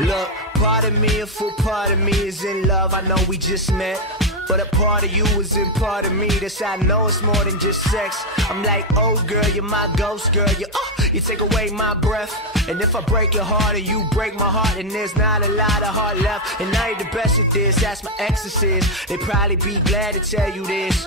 Look, part of me, a full part of me is in love. I know we just met, but a part of you is in part of me. This I know it's more than just sex. I'm like, oh girl, you're my ghost girl. You take away my breath. And if I break your heart and you break my heart, then there's not a lot of heart left. And I ain't the best at this, that's my exorcist. They probably be glad to tell you this.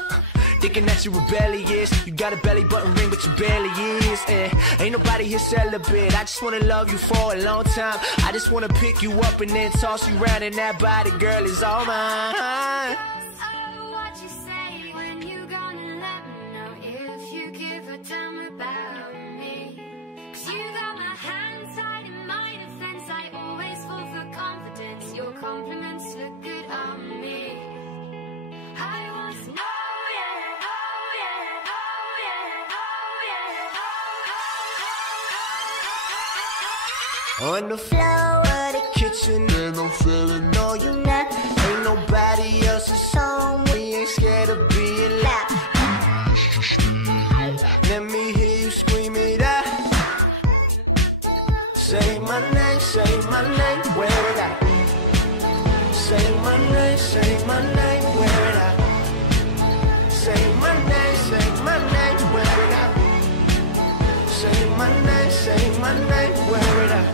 Thinking that you're rebellious. You got a belly button ring, but you barely is. And ain't nobody here celibate. I just wanna love you for a long time. I just wanna pick you up and then toss you around, and that body, girl, is all mine. Compliments look good on me. I want to know, yeah, oh yeah, oh yeah, oh yeah, On the floor of the kitchen, and I'm feeling all you not. Ain't nobody else's home, we ain't scared of being loud. Let me hear you scream it out. Say my name, wear it out. Say my name, wear it out. Say my name, wear it out. Say my name, wear it out.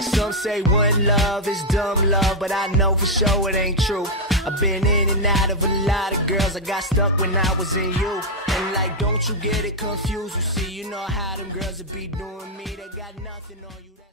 Some say one love is dumb love, but I know for sure it ain't true. I've been in and out of a lot of girls. I got stuck when I was in you. And like, don't you get it confused. You see, you know how them girls would be doing me. They got nothing on you.